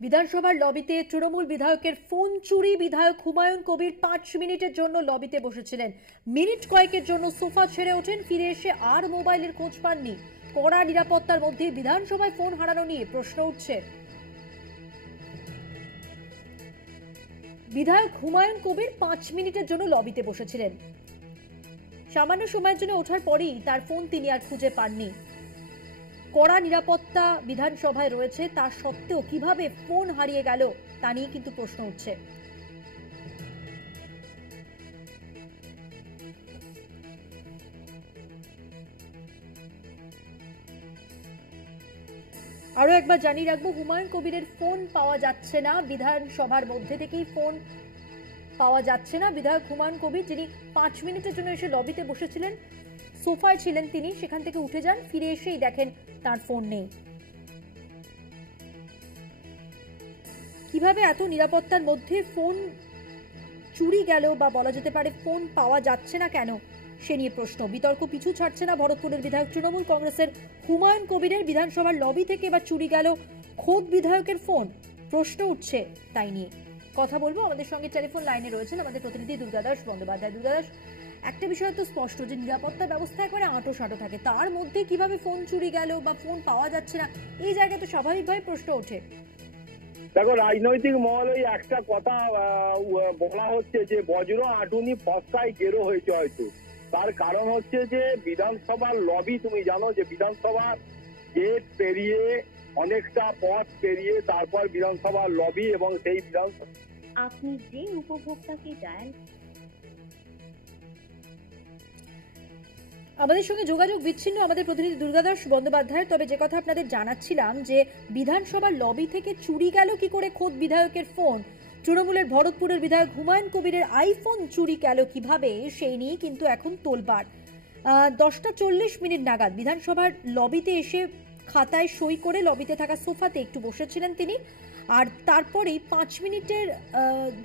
বিধানসভার লবিতে তৃণমূল বিধায়কের ফোন চুরি। বিধায়ক হুমায়ুন কবির 5 মিনিটের জন্য লবিতে বসেছিলেন। মিনিট কয়েকের জন্য সোফা ছেড়ে ওঠেন, ফিরে এসে আর মোবাইলের খোঁজ পাননি। কড়া নিরাপত্তার মধ্যে বিধানসভায় ফোন হারানো নিয়ে প্রশ্ন উঠছে। বিধায়ক হুমায়ুন কবির 5 মিনিটের জন্য লবিতে বসেছিলেন। সামান্য সময়ের জন্য ওঠার পরেই তার ফোন তিনি আর খুঁজে পাননি। কড়া নিরাপত্তা বিধানসভায় রয়েছে, তা সত্ত্বেও কিভাবে ফোন হারিয়ে গেল তা নিয়ে কিন্তু প্রশ্ন উঠছে। আরো একবার জানিয়ে রাখবো, হুমায়ুন কবিরের ফোন পাওয়া যাচ্ছে না। বিধানসভার মধ্যে থেকেই ফোন পাওয়া যাচ্ছে না। বিধায়ক হুমায়ুন কবির, যিনি 5 মিনিটের জন্য এসে লবিতে বসেছিলেন, সোফায় ছিলেন তিনি, সেখান থেকে উঠে যান, ফিরে এসেই দেখেন তার ফোন নেই। কিভাবে এত নিরাপত্তার মধ্যে ফোন চুরি গেল, বা বলা যেতে পারে ফোন পাওয়া যাচ্ছে না কেন, সে নিয়ে প্রশ্ন। বিতর্ক পিছু ছাড়ছে না ভরতপুরের বিধায়ক তৃণমূল কংগ্রেসের হুমায়ুন কবিরের। বিধানসভার লবি থেকে এবার চুরি গেল খোদ বিধায়কের ফোন, প্রশ্ন উঠছে তাই নিয়ে। কথা বলবো, আমাদের সঙ্গে টেলিফোন লাইনে রয়েছেন আমাদের প্রতিনিধি দুর্গাদাস বন্দ্যোপাধ্যায়। দুর্গাদাস, একটা বিষয় তো স্পষ্ট যে নিরাপত্তা ব্যবস্থা একবারে আঁটো সাঁটো থাকে, তার মধ্যে কিভাবে ফোন চুরি গেল বা ফোন পাওয়া যাচ্ছে না, এই জায়গায় তো স্বাভাবিকভাবে প্রশ্ন ওঠে। দেখো, রাজনৈতিক মহলে একটা কথা বলা হচ্ছে যে বজ্র আটুনি ফসকায় গেরো হয়েছে হয়তো। তার কারণ হচ্ছে যে বিধানসভার লবি, তুমি জানো যে বিধানসভার গেট পেরিয়ে অনেকটা পথ পেরিয়ে তারপর বিধানসভার লবি, এবং সেই বিধানসভা আপনি যে উপভোক্তাকে ডায়াল। আমাদের সঙ্গে যোগাযোগ বিচ্ছিন্ন আমাদের প্রতিনিধি দুর্গাদাস বন্দ্যোপাধ্যায়। তবে যে কথা আপনাদের জানাচ্ছিলাম যে বিধানসভার লবি থেকে চুরি গেল কি করে খোদ বিধায়কের ফোন, তৃণমূলের ভরতপুরের বিধায়ক হুমায়ুন কবিরের আইফোন চুরি গেল কিভাবে, সেই নিয়ে কিন্তু এখন তোলপাড়। 10টা 40 মিনিট নাগাদ বিধানসভার লবিতে এসে খাতায় সই করে লবিতে থাকা সোফাতে একটু বসেছিলেন তিনি, আর তারপরেই 5 মিনিটের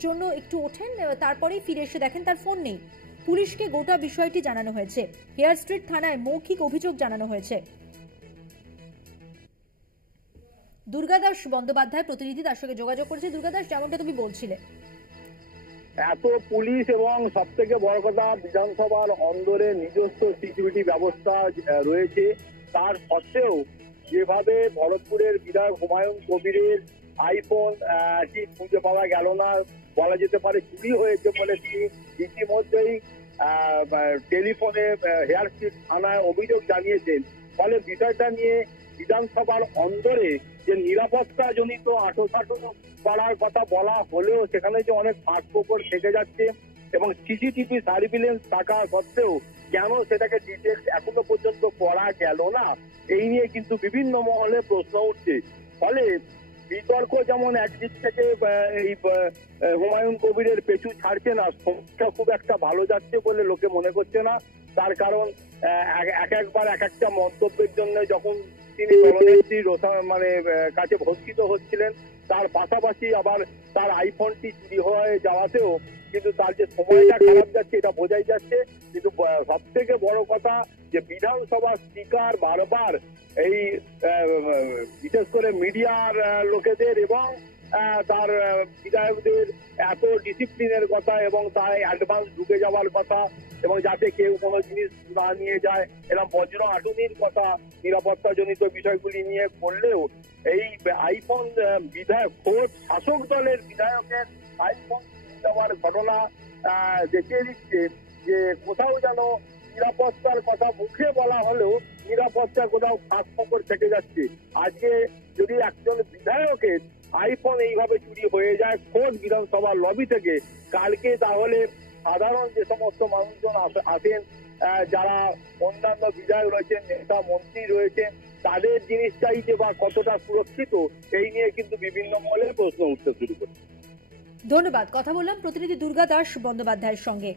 জন্য একটু ওঠেন, তারপরেই ফিরে এসে দেখেন তার ফোন নেই। পুলিশকে গোটা বিষয়টি জানানো হয়েছে। হেয়ার স্ট্রিট থানায় মৌখিক অভিযোগ জানানো হয়েছে। দুর্গাদাস বন্দ্যোপাধ্যায় প্রতিনিধি তার সঙ্গে যোগাযোগ করেছে। দুর্গাদাস, যেমনটা তুমি বলছিলে, এত পুলিশ এবং সব থেকে বড় কথা বিধানসভার অন্দরে নিজস্ব সিকিউরিটি ব্যবস্থা রয়েছে, তার সত্ত্বেও যেভাবে ভরতপুরের বিধায়ক হুমায়ুন কবিরের আইফোন ঠিক খুঁজে পাওয়া গেল না, বলা যেতে পারে চুরি হয়েছে বলে তিনি ইতিমধ্যেই টেলিফোনে হেয়ার স্ট্রিট থানায় অভিযোগ জানিয়েছেন। ফলে বিষয়টা নিয়ে বিধানসভার অন্দরে যে নিরাপত্তা জনিত আঁটোসাঁটো করার কথা বলা হলেও সেখানে যে অনেক ফাঁকফোকর থেকে যাচ্ছে এবং সিসিটিভি সার্ভিলেন্স থাকা সত্ত্বেও কেন সেটাকে ডিটেক্ট এখনো পর্যন্ত করা গেল না, এই নিয়ে কিন্তু বিভিন্ন মহলে প্রশ্ন উঠছে। ফলে বিতর্ক যেমন একদিক থেকে এই হুমায়ুন কবিরের পেছু ছাড়ছে না, সংখ্যা খুব একটা ভালো যাচ্ছে বলে লোকে মনে করছে না। তার কারণ একবার এক একটা মন্তব্যের জন্য যখন তিনি দলনেত্রী কাছে ভর্তিত হচ্ছিলেন, তার পাশাপাশি আবার তার আইফোনটি চুরি হয়ে যাওয়াতেও কিন্তু তার যে সময়টা খারাপ যাচ্ছে এটা বোঝাই যাচ্ছে। কিন্তু সব থেকে বড় কথা যে বিধানসভার স্পিকার বারবার এই বিশেষ করে মিডিয়ার লোকেদের এবং তার বিধায়কদের এত ডিসিপ্লিনের কথা এবং তার অ্যাডভান্স ঢুকে যাওয়ার কথা এবং যাতে কেউ কোনো জিনিস না নিয়ে যায়, এরকম বজ্র আটুনির কথা নিরাপত্তা জনিত বিষয়গুলি নিয়ে করলেও এই আইফোন বিধায়ক খোদ শাসক দলের বিধায়কের আইফোন দেওয়ার ঘটনা দেখিয়ে দিচ্ছে যে কোথাও যেন নিরাপত্তার কথা মুখে বলা হলেও নিরাপত্তা কোথাও ফাঁকফোকর থেকে যাচ্ছে। আজকে যদি একজন বিধায়কের আইফোন এইভাবে চুরি হয়ে যায় খোদ বিধানসভার লবি থেকে, কালকে তাহলে সাধারণ যে সমস্ত মানুষজন আসেন, যারা অন্যান্য বিধায়ক রয়েছেন, নেতা মন্ত্রী রয়েছেন, তাদের জিনিসটাই যে বা কতটা সুরক্ষিত, এই নিয়ে কিন্তু বিভিন্ন মহলে প্রশ্ন উঠতে শুরু করছে। ধন্যবাদ। কথা বললাম প্রতিনিধি দুর্গাদাস বন্দ্যোপাধ্যায়ের সঙ্গে।